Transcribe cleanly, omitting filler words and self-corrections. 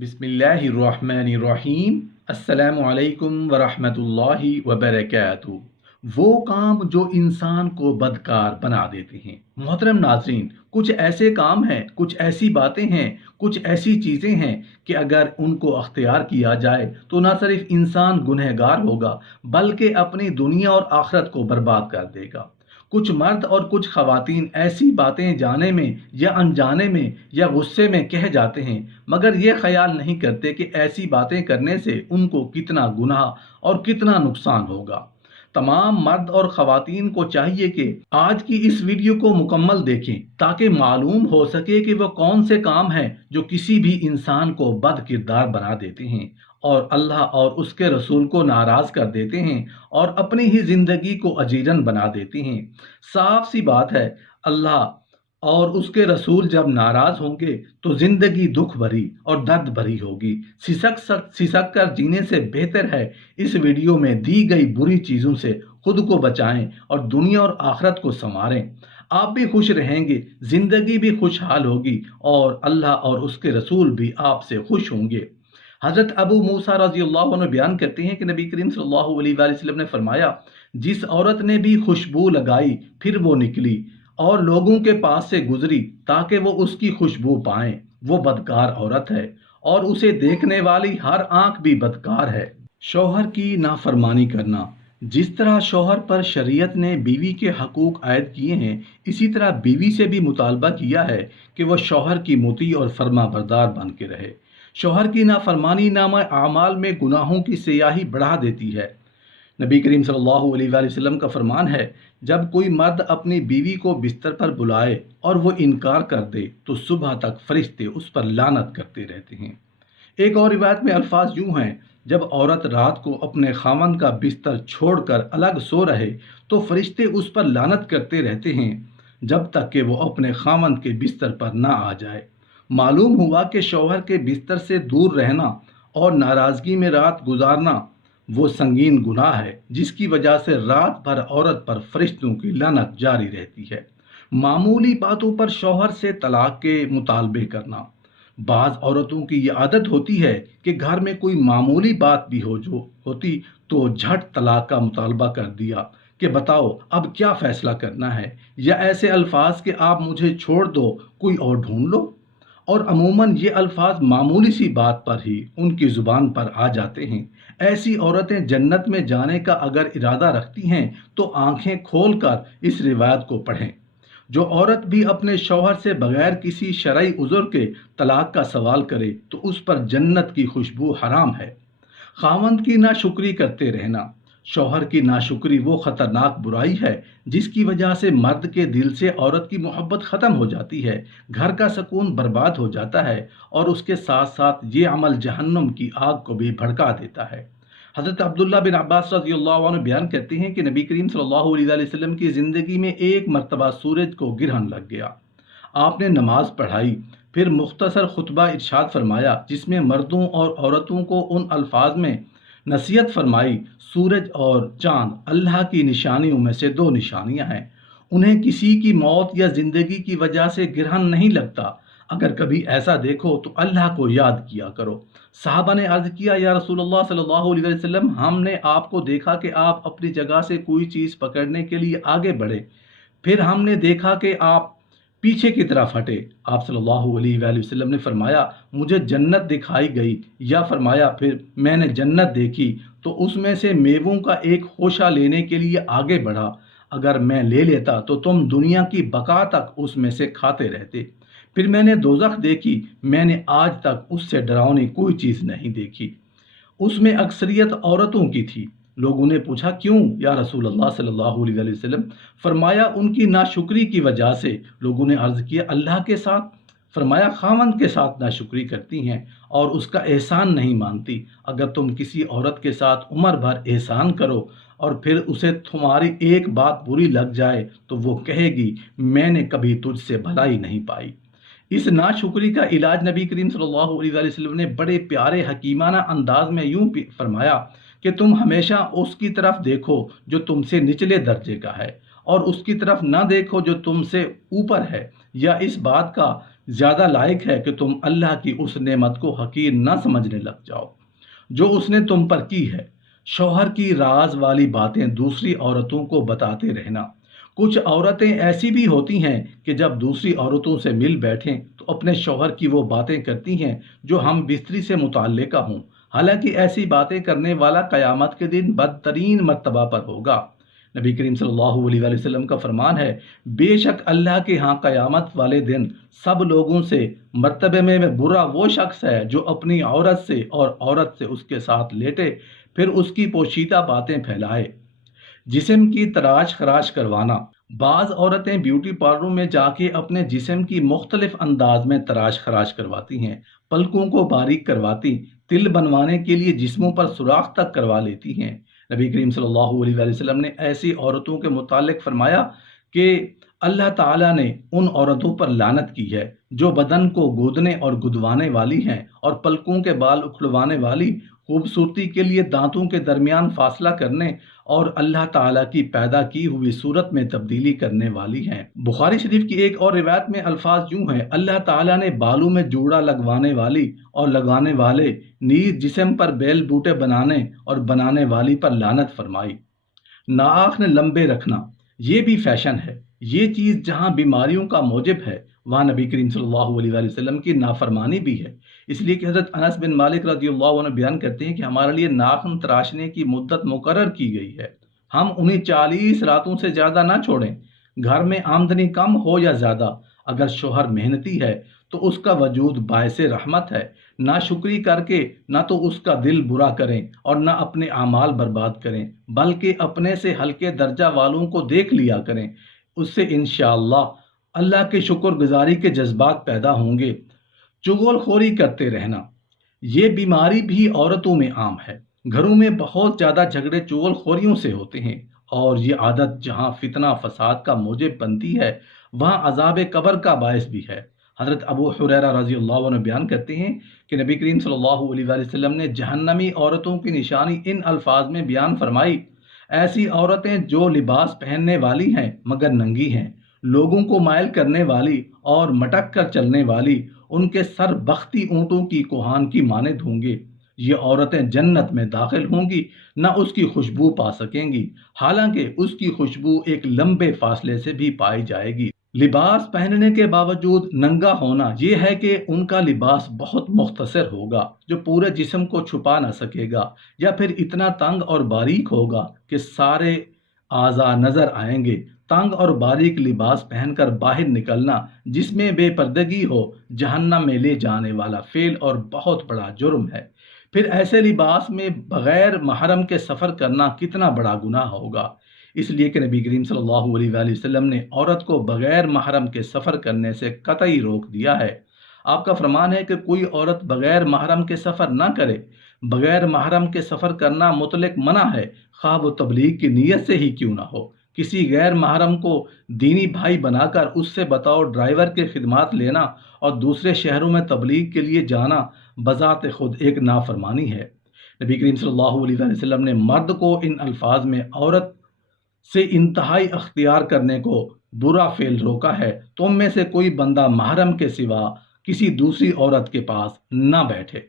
बिस्मिल्लाहिर्रहमानिर्रहीम। अस्सलाम वालेकुम वरहमतुल्लाहि वबरकातुहू। वो काम जो इंसान को बदकार बना देते हैं। मोहतरम नाज़रीन, कुछ ऐसे काम हैं, कुछ ऐसी बातें हैं, कुछ ऐसी चीज़ें हैं कि अगर उनको अख्तियार किया जाए तो ना सिर्फ इंसान गुनहगार होगा बल्कि अपनी दुनिया और आखिरत को बर्बाद कर देगा। कुछ मर्द और कुछ खवातीन ऐसी बातें जाने में या अनजाने में या गुस्से में कह जाते हैं, मगर ये ख्याल नहीं करते कि ऐसी बातें करने से उनको कितना गुनाह और कितना नुकसान होगा। तमाम मर्द और खवातीन को चाहिए कि आज की इस वीडियो को मुकम्मल देखें ताकि मालूम हो सके कि वो कौन से काम हैं जो किसी भी इंसान को बद किरदार बना देते हैं और अल्लाह और उसके रसूल को नाराज कर देते हैं और अपनी ही जिंदगी को अजीरन बना देते हैं। साफ सी बात है, अल्लाह और उसके रसूल जब नाराज होंगे तो जिंदगी दुख भरी और दर्द भरी होगी। सिसक कर जीने से बेहतर है इस वीडियो में दी गई बुरी चीज़ों से खुद को बचाएं और दुनिया और आखिरत को संवारें। आप भी खुश रहेंगे, जिंदगी भी खुशहाल होगी और अल्लाह और उसके रसूल भी आपसे खुश होंगे। हज़रत अबू मूसा रज़ियल्लाहु अन्हु बयान करते हैं कि नबी करीम सल्लल्लाहु अलैहि वसल्लम ने फरमाया, जिस औरत ने भी खुशबू लगाई फिर वो निकली और लोगों के पास से गुजरी ताकि वो उसकी खुशबू पाएं, वो बदकार औरत है और उसे देखने वाली हर आंख भी बदकार है। शौहर की नाफरमानी करना। जिस तरह शौहर पर शरीयत ने बीवी के हकूक आयद किए हैं, इसी तरह बीवी से भी मुतालबा किया है कि वह शौहर की मुती और फर्मा बरदार बन के रहे। शौहर की नाफरमानी नामा आमाल में गुनाहों की सियाही बढ़ा देती है। नबी करीम सल्लल्लाहु अलैहि वसल्लम का फरमान है, जब कोई मर्द अपनी बीवी को बिस्तर पर बुलाए और वो इनकार कर दे तो सुबह तक फरिश्ते उस पर लानत करते रहते हैं। एक और रिवायत में अल्फाज यूं हैं, जब औरत रात को अपने खामन का बिस्तर छोड़कर अलग सो रहे तो फरिश्ते उस पर लानत करते रहते हैं जब तक कि वो अपने खामन के बिस्तर पर ना आ जाए। मालूम हुआ कि शौहर के बिस्तर से दूर रहना और नाराज़गी में रात गुजारना वो संगीन गुनाह है जिसकी वजह से रात भर औरत पर फरिश्तों की लानत जारी रहती है। मामूली बातों पर शौहर से तलाक के मुतालबे करना। बाज़ औरतों की ये आदत होती है कि घर में कोई मामूली बात भी हो जो होती तो झट तलाक का मुतालबा कर दिया कि बताओ अब क्या फ़ैसला करना है, या ऐसे अल्फाज कि आप मुझे छोड़ दो, कोई और ढूंढ लो। और अमूमन ये अल्फाज मामूली सी बात पर ही उनकी ज़ुबान पर आ जाते हैं। ऐसी औरतें जन्नत में जाने का अगर इरादा रखती हैं तो आंखें खोलकर इस रिवायत को पढ़ें। जो औरत भी अपने शौहर से बगैर किसी शरई उज़र के तलाक का सवाल करे तो उस पर जन्नत की खुशबू हराम है। खावंद की नाशुक्री करते रहना। शौहर की नाशुक्री वो खतरनाक बुराई है जिसकी वजह से मर्द के दिल से औरत की मोहब्बत ख़त्म हो जाती है, घर का सुकून बर्बाद हो जाता है और उसके साथ साथ ये अमल जहन्नुम की आग को भी भड़का देता है। हज़रत अब्दुल्ला बिन अब्बास रज़ियल्लाहु अन्हु बयान करते हैं कि नबी करीम सल्लल्लाहु अलैहि वसल्लम की ज़िंदगी में एक मर्तबा सूरज को गिरहन लग गया। आपने नमाज पढ़ाई, फिर मुख्तसर खुतबा इरशाद फरमाया जिसमें मर्दों और औरतों को उन अल्फाज में नसीहत फरमाई, सूरज और चाँद अल्लाह की निशानियों में से दो निशानियां हैं, उन्हें किसी की मौत या ज़िंदगी की वजह से गिरहन नहीं लगता। अगर कभी ऐसा देखो तो अल्लाह को याद किया करो। साहबा ने अर्ज़ किया, या रसूलुल्लाह सल्लल्लाहु अलैहि वसल्लम, हमने आपको देखा कि आप अपनी जगह से कोई चीज़ पकड़ने के लिए आगे बढ़े, फिर हमने देखा कि आप पीछे की तरफ हटे। आप सल्लल्लाहु अलैहि वसल्लम ने फरमाया, मुझे जन्नत दिखाई गई, या फरमाया फिर मैंने जन्नत देखी तो उसमें से मेवों का एक खोशा लेने के लिए आगे बढ़ा, अगर मैं ले लेता तो तुम दुनिया की बका तक उसमें से खाते रहते। फिर मैंने दोज़ख देखी, मैंने आज तक उससे डरावनी कोई चीज़ नहीं देखी, उसमें अक्सरियत औरतों की थी। लोगों ने पूछा, क्यों या रसूल अल्लाह सल्लल्लाहु अलैहि वसल्लम? फरमाया, उनकी नाशुक्री की वजह से। लोगों ने अर्ज़ किया, अल्लाह के साथ? फरमाया, खामन के साथ नाशुक्री करती हैं और उसका एहसान नहीं मानती। अगर तुम किसी औरत के साथ उम्र भर एहसान करो और फिर उसे तुम्हारी एक बात बुरी लग जाए तो वो कहेगी, मैंने कभी तुझसे भलाई नहीं पाई। इस नाशुक्री का इलाज नबी करीम सल्लल्लाहु अलैहि वसल्लम ने बड़े प्यारे हकीमाना अंदाज में यूं फरमाया कि तुम हमेशा उसकी तरफ देखो जो तुमसे निचले दर्जे का है और उसकी तरफ ना देखो जो तुमसे ऊपर है। یا اس بات کا زیادہ لائق ہے کہ تم اللہ کی اس نعمت کو حقیر نہ سمجھنے لگ جاؤ جو اس نے تم پر کی ہے؟ شوہر کی راز والی باتیں دوسری عورتوں کو بتاتے رہنا۔ کچھ عورتیں ایسی بھی ہوتی ہیں کہ جب دوسری عورتوں سے مل بیٹھیں تو اپنے شوہر کی وہ باتیں کرتی ہیں جو ہم بستری سے متعلقہ ہوں، حالانکہ ایسی باتیں کرنے والا قیامت کے دن بدترین مرتبہ پر ہوگا۔ نبی کریم صلی اللہ علیہ وآلہ وسلم کا فرمان ہے، بے شک اللہ کے ہاں قیامت والے دن سب لوگوں سے مرتبے میں برا وہ شخص ہے جو اپنی عورت سے اور عورت سے اس کے ساتھ لیٹے پھر اس کی پوشیدہ باتیں پھیلائے۔ جسم کی تراش خراش کروانا۔ بعض عورتیں بیوٹی پارلروں میں جا کے اپنے جسم کی مختلف انداز میں تراش خراش کرواتی ہیں، پلکوں کو باریک کرواتی، تل بنوانے کے لیے جسموں پر سوراخ تک کروا لیتی ہیں۔ نبی کریم صلی اللہ علیہ وآلہ وسلم نے ایسی عورتوں کے متعلق فرمایا کہ اللہ تعالیٰ نے ان عورتوں پر لعنت کی ہے جو بدن کو گودنے اور گدوانے والی ہیں اور پلکوں کے بال اکھڑوانے والی، خوبصورتی کے لیے دانتوں کے درمیان فاصلہ کرنے اور اللہ تعالیٰ کی پیدا کی ہوئی صورت میں تبدیلی کرنے والی ہیں۔ بخاری شریف کی ایک اور روایت میں الفاظ یوں ہیں، اللہ تعالیٰ نے بالوں میں جوڑا لگوانے والی اور لگانے والے، نیز جسم پر بیل بوٹے بنانے اور بنانے والی پر لعنت فرمائی۔ ناخن لمبے رکھنا، یہ بھی فیشن ہے۔ یہ چیز جہاں بیماریوں کا موجب ہے وہاں نبی کریم صلی اللہ علیہ وآلہ وسلم کی نافرمانی بھی ہے، اس لیے کہ حضرت انس بن مالک رضی اللہ عنہ بیان کرتے ہیں کہ ہمارے لیے ناخن تراشنے کی مدت مقرر کی گئی ہے، ہم انہیں 40 راتوں سے زیادہ نہ چھوڑیں۔ گھر میں آمدنی کم ہو یا زیادہ، اگر شوہر محنتی ہے تو اس کا وجود باعث رحمت ہے، نہ شکری کر کے نہ تو اس کا دل برا کریں اور نہ اپنے اعمال برباد کریں، بلکہ اپنے سے ہلکے درجہ والوں کو دیکھ لیا کریں، اس سے انشاءاللہ اللہ کے شکر گزاری کے جذبات پیدا ہوں گے۔ چغل خوری کرتے رہنا، یہ بیماری بھی عورتوں میں عام ہے۔ گھروں میں بہت زیادہ جھگڑے چغل خوریوں سے ہوتے ہیں، اور یہ عادت جہاں فتنہ فساد کا موجب بنتی ہے وہاں عذاب قبر کا باعث بھی ہے۔ حضرت ابو حریرہ رضی اللہ عنہ بیان کرتے ہیں کہ نبی کریم صلی اللہ علیہ وآلہ وسلم نے جہنمی عورتوں کی نشانی ان الفاظ میں بیان فرمائی، ایسی عورتیں جو لباس پہننے والی ہیں مگر ننگی ہیں، لوگوں کو مائل کرنے والی اور مٹک کر چلنے والی، ان کے سر بختی اونٹوں کی کوہان کی مانند ہوں گے۔ یہ عورتیں جنت میں داخل ہوں گی، نہ اس کی خوشبو پا سکیں گی، حالانکہ اس کی خوشبو ایک لمبے فاصلے سے بھی پائی جائے گی۔ لباس پہننے کے باوجود ننگا ہونا یہ ہے کہ ان کا لباس بہت مختصر ہوگا جو پورے جسم کو چھپا نہ سکے گا، یا پھر اتنا تنگ اور باریک ہوگا کہ سارے اعضاء نظر آئیں گے۔ تنگ اور باریک لباس پہن کر باہر نکلنا جس میں بے پردگی ہو جہنم میں لے جانے والا فعل اور بہت بڑا جرم ہے۔ پھر ایسے لباس میں بغیر محرم کے سفر کرنا کتنا بڑا گناہ ہوگا۔ اس لیے کہ نبی کریم صلی اللہ علیہ وآلہ وسلم نے عورت کو بغیر محرم کے سفر کرنے سے قطعی روک دیا ہے۔ آپ کا فرمان ہے کہ کوئی عورت بغیر محرم کے سفر نہ کرے۔ بغیر محرم کے سفر کرنا مطلق منع ہے، خواہ وہ تبلیغ کی نیت سے ہی کیوں نہ ہو۔ کسی غیر محرم کو دینی بھائی بنا کر اس سے بطور ڈرائیور کے خدمات لینا اور دوسرے شہروں میں تبلیغ کے لیے جانا بذات خود ایک نافرمانی ہے۔ نبی کریم صلی اللہ علیہ وآلہ وسلم نے مرد کو ان الفاظ میں عورت سے انتہائی اختیار کرنے کو برا فعل روکا ہے، تم میں سے کوئی بندہ محرم کے سوا کسی دوسری عورت کے پاس نہ بیٹھے۔